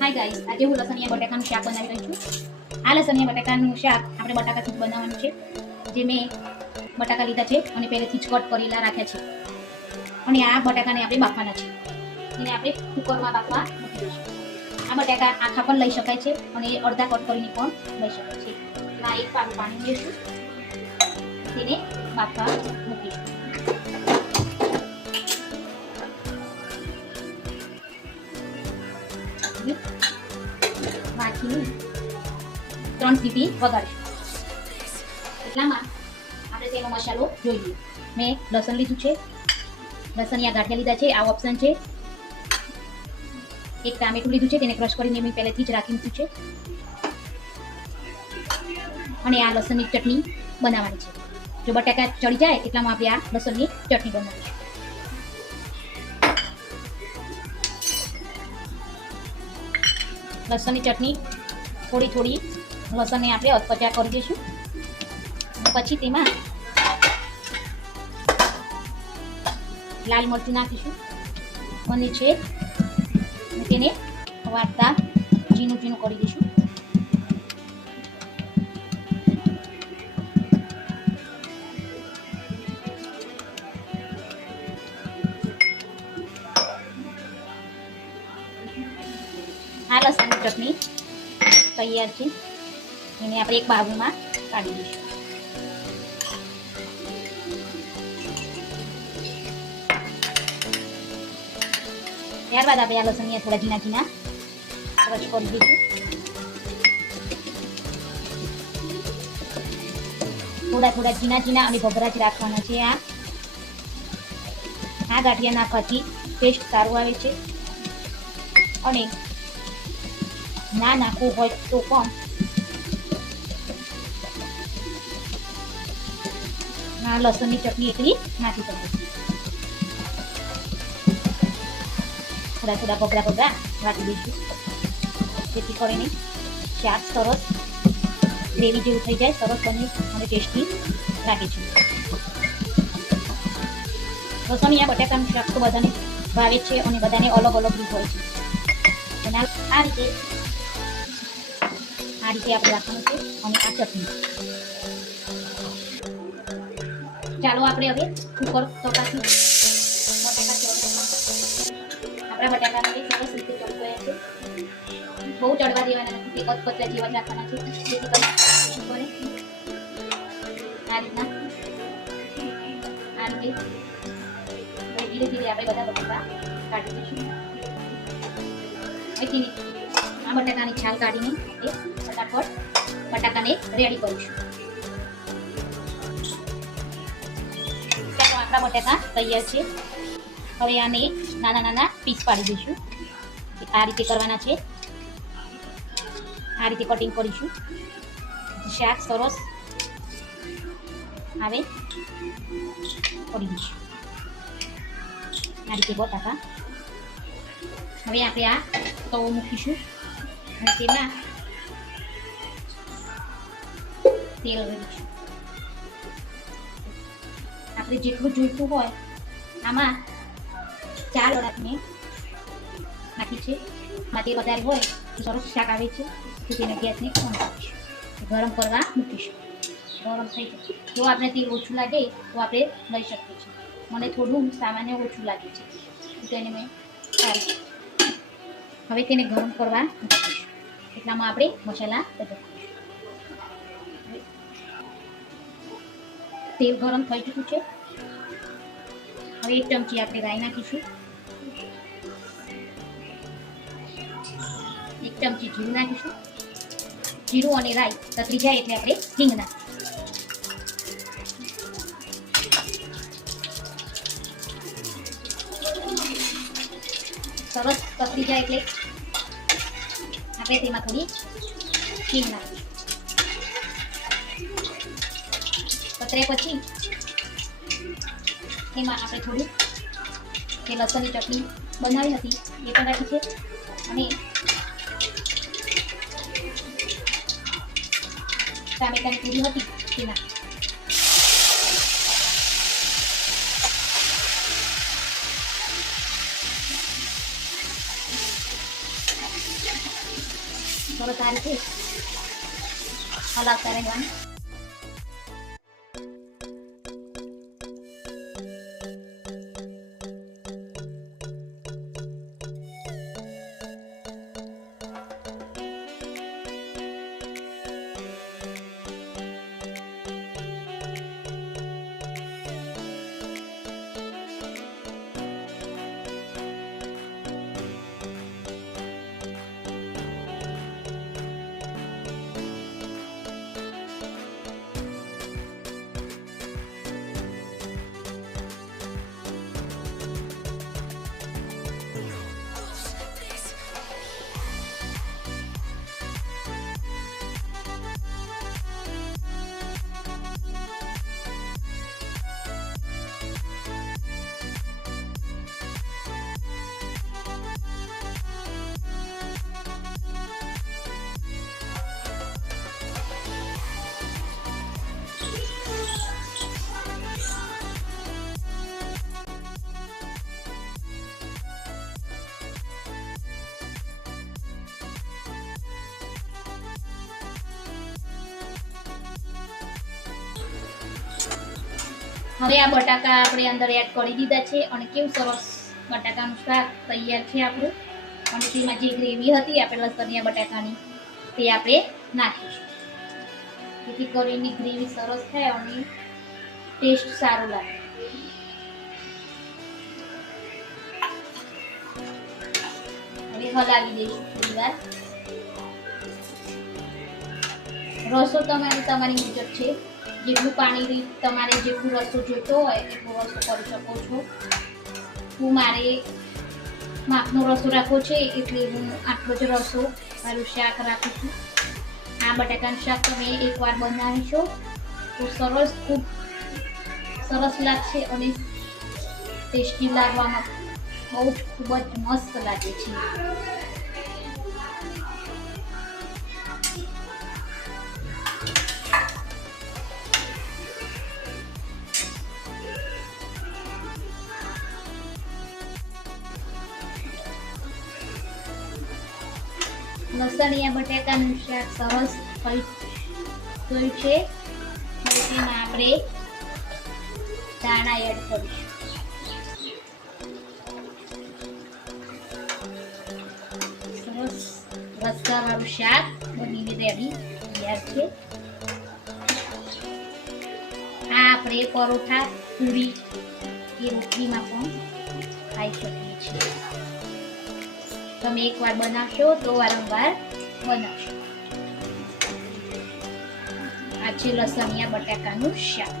Hi guys, આજે હું લસણિયા બટાકાનું શાક બનાવી રહી છું. આ લસણિયા બટાકાનું શાક આપણે બટાકાથી જ બનાવવાનું છે. જે મેં બટાકા લીધા છે અને પહેલેથી જ કટ કરેલા રાખ્યા છે. અને આ બટાકાને આપણે બાફવાના છે. એને આપણે કુકરમાં બાફવા મૂકી દઈશું. આ બટાકા આખા પણ લઈ શકાય છે અને અડધા કટ કરીને પણ લઈ શકાય છે. આ એક પાનું પાણી લઈશું, તેને બાફવા મૂકીશું. વાંચીને 3 સીટી વગાડીશું. એટલામાં આપણે તેનો મસાલો જોઈ લઈએ. મેં લસણ લીધું છે, લસણિયા ગાંઠિયા લીધા છે, આ ઓપ્શન છે. એક ટામેટું લીધું છે, તેને ક્રશ કરીને મેં પહેલેથી જ રાખી મૂક્યું છે. અને આ લસણની ચટણી બનાવવાની છે. જો બટાકા ચડી જાય એટલામાં આપણે આ લસણની ચટણી બનાવીશું. લસણની ચટણી થોડી લસણને આપણે અધકચા કરી દઈશું. પછી તેમાં લાલ મરચું નાખીશું અને છે તેને વાટતા ઝીણું કરી દઈશું. આ લસણની ચટણી તૈયાર છે. એને આપણે એક બાઉલમાં કાઢી દઈશું. ત્યારબાદ આપણે આ લસણને થોડા ઝીણા ક્રશ કરી દઈશું. થોડા ઝીણા અને ભભરા જ રાખવાના છે. આ ગાંઠિયા નાખવાથી ટેસ્ટ સારું આવે છે. અને ના નાખવું હોય તો પણ આ લસણની ચટણી એકલી નાખી શકો. થોડા ભભરા વાટી દઈશું, જેથી કરીને શાક સરસ ગ્રેવી જેવું થઈ જાય, સરસ બને અને ટેસ્ટી લાગે છે. લસણિયા બટાકાનું શાક તો બધાને ભાવે છે અને બધાને અલગ રીત હોય છે. અને આ રીતે આપણે રાખવાનું છે. અને આ ચટણી ચાલો આપણે હવે કુકર તપાસી આપણા બટાકાને સરસ રીતે ચડી ગયા છે. બહુ ચડવા દેવાના નથી, પતલા જેવા જ રાખવાના છે, જેથી કરીને આ રીતે ધીરે આપણે બધા બટાકા કાઢી દઈશું. આ બટાકાની છાલ કાઢીને ફટાફટ બટાકાને રેડી કરીશું. ચાલો, આપણા બટાકા તૈયાર છે. હવે આને નાના પીસ પાડી દઈશું. આ રીતે કરવાના છે. આ રીતે કટિંગ કરીશું. શાક સરસ આવે કરી દઈશું. આ રીતે બટાકા. હવે આપણે આ તવો મૂકીશું અને તેમાં તેલ રેડીશું. આપણે જેટલું જોઈતું હોય આમાં 4 વડા મેં નાખી છે. તેલ વધારે હોય તો સરસ શાક આવે છે. તો તેને ગેસને ઓન કરીશું, ગરમ કરવા મૂકીશું. ગરમ થઈ જશે. જો આપણે તેલ ઓછું લાગે તો આપણે લઈ શકીએ છીએ. મને થોડું સામાન્ય ઓછું લાગે છે, તો તેને મેં કાઢી. હવે તેને ગરમ કરવા મૂકીશું. એટલામાં આપણે મસાલા બધા તેલ ગરમ થઈ ચૂક્યું છે. હવે 1 ચમચી આપણે રાઈ નાખીશું. 1 ચમચી જીરું નાખીશું. જીરું અને રાઈ તતરી જાય એટલે આપણે હિંગ નાખીશું. સરસ તતરી જાય એટલે આપણે તેમાં થોડી હિંગ નાખીશું. તતરે પછી એમાં આપણે થોડું જે લસણની ચટણી બનાવી હતી એ પણ રાખી છે. અને ટામેટાની પૂરી હતી તે નાખી. સરસ આ રીતે હલાવતા રહેવાનું. હવે આ બટાકા આપણે અંદર એડ કરી દીધા છે અને કેવું સરસ બટાકાનું શાક તૈયાર છે આપણું. અને તેમાં જે ગ્રેવી હતી આપણે લસણિયા બટાકાની તે આપણે નાખીશું, જેથી કરીને ગ્રેવી સરસ થાય અને ટેસ્ટ સારો લાગે. હવે હલાવી દઈશું થોડી વાર. રસો તમારી મુજબ છે, જેટલું પાણી તમારે જેટલું રસો જોઈતો હોય એટલું રસો કરી શકો છો. હું મારે માપનો રસો રાખવો છે એટલે હું આટલો જ રસો મારું શાક રાખું છું. આ બટાકાનું શાક તમે એકવાર બનાવીશો તો ખૂબ સરસ લાગશે અને ટેસ્ટી લાગવામાં ખૂબ જ મસ્ત લાગે છે. લસણિયા બટાકાનું શાક સરસ થયું છે. હવે તેમાં આપણે દાણા એડ કરીશું. સરસ રસવાળું શાક બનીને રેડી તૈયાર છે. આ આપણે પરોઠા, પૂરી કે રોટલીમાં પણ ખાઈ શકીએ છીએ. તમે એકવાર બનાવશો તો વારંવાર બનાવશો. આ છે લસણિયા બટાકાનું શાક.